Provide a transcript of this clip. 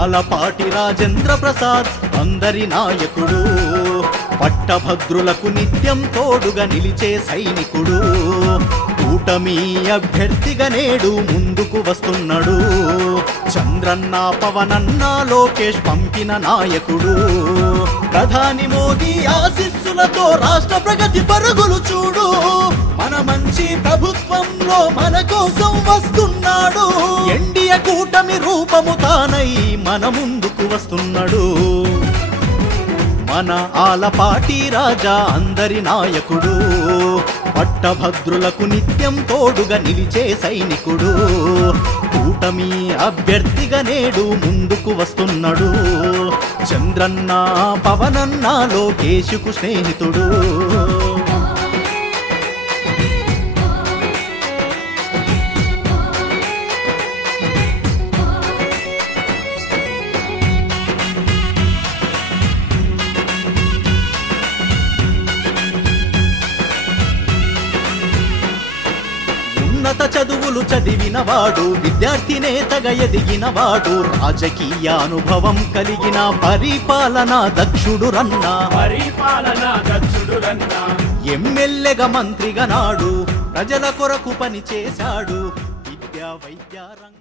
ఆలపాటి రాజేంద్ర ప్రసాద్ అందరి నాయకుడు, పట్టభద్రులకు నిత్యం తోడుగా నిలిచే సైనికుడు, కూటమి అభ్యర్థిగా నేడు ముందుకు వస్తున్నాడు. చంద్రన్న పవనన్న లోకేష్ పంపిన నాయకుడు, ప్రధాని మోదీ ఆశీస్సులతో రాష్ట్ర ప్రగతి పరుగులు చూడు. మన మంచి ప్రభుత్వంలో మన కోసం వస్తున్నాడు. ఎన్డీఏ కూటమి రూపము తానై మన ముందుకు వస్తున్నాడు. మన ఆలపాటి రాజా అందరి నాయకుడు, పట్టభద్రులకు నిత్యం తోడుగా నిలిచే సైనికుడు, కూటమి అభ్యర్థిగా నేడు ముందుకు వస్తున్నాడు. చంద్రన్న పవనన్న లోకేష్కు స్నేహితుడు. ఉన్నత చదువులు చదివినవాడు, విద్యార్థి నేతగా ఎదిగినవాడు, రాజకీయ అనుభవం కలిగిన పరిపాలనా దక్షుడు రన్నా. ఎమ్మెల్యేగా మంత్రిగా నాడు ప్రజల కొరకు పని చేశాడు. విద్యా వైద్య రంగ